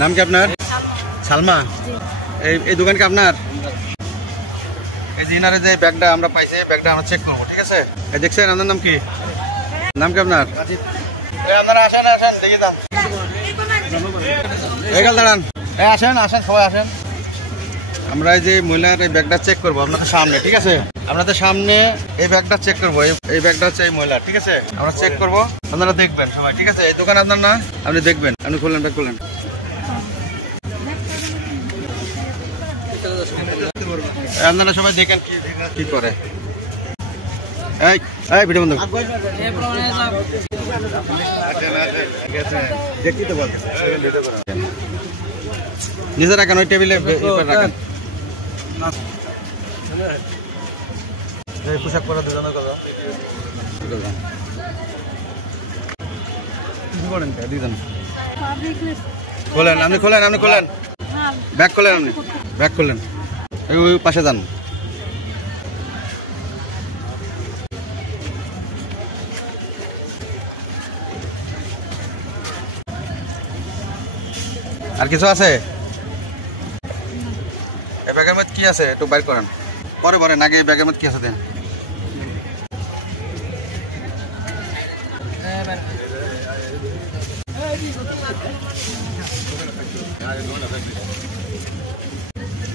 নাম কি আপনার? সালমা। এই দোকান কি আপনার? এই দিনারে যে ব্যাগটা আমরা পাইছি, ব্যাগটা আমরা চেক করবো, ঠিক আছে? এই দেখছেন, আপনার নাম কি? নাম কি আপনার? আপনারা আসেন আসেন, দেখে যান। দাঁড়ান, আসেন আসেন, সবাই আসেন। আমরা এই যে মহিলার এই ব্যাগটা চেক করবো আপনাদের সামনে, ঠিক আছে? আপনাদের সামনে এই ব্যাগটা চেক করবো। এই ব্যাগটা হচ্ছে এই মহিলা, ঠিক আছে? আমরা চেক করবো, আপনারা দেখবেন সবাই, ঠিক আছে? এই দোকান আপনার না, আপনি দেখবেন। আপনি খুললেন, ব্যাগ খুললেন। আপনারা সবাই দেখেন কি করে। এই ভিডিও বন্ধ। নিজে রাখেন, ওই টেবিলে রাখেন। পোশাক পরা দুজনের কথা খোলেন, আপনি খোলেন, আপনি খোলেন, ব্যাগ খোলেন, আপনি ব্যাগ খোলেন। ওই পাশে যান। আর কিছু আছে? এই ব্যাগের মধ্যে কি আছে একটু বাইর করেন। পরে বলেন, আগে এই ব্যাগের মধ্যে কি আছে দেন।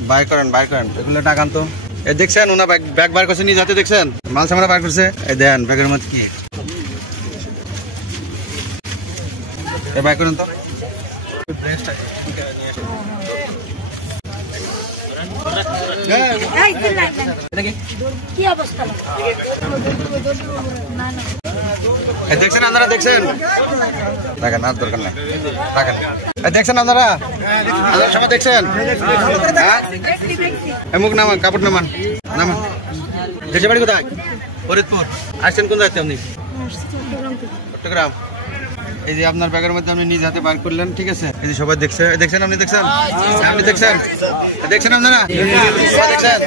বাইর করেন, বাইর করেন, এগুলো টাকান তো। এই দেখছেন ওনা ব্যাগ বার করছে, নিজ হাতে দেখছেন মাল সামনে বার করছে। এই দেন ব্যাগের মধ্যে কি, এই বাইর করেন তো। দেখছেন আপনারা, দেখছেন, রাখেন, আর দরকার নাই, রাখেন। দেখছেন আপনারা সবাই দেখছেন? মুখ নামান, কাপড় নামান, নামান। দেশে বাড়ি কোথায়? ফরিদপুর। আসছেন কোন জায়গাতে আপনি? চট্টগ্রাম। এই যে আপনার ব্যাগের মধ্যে আপনি নিজ হাতে বার করলেন, ঠিক আছে? এই যে সবাই দেখছে, দেখছেন, আপনি দেখছেন, আপনি দেখছেন, দেখছেন আপনারা দেখছেন?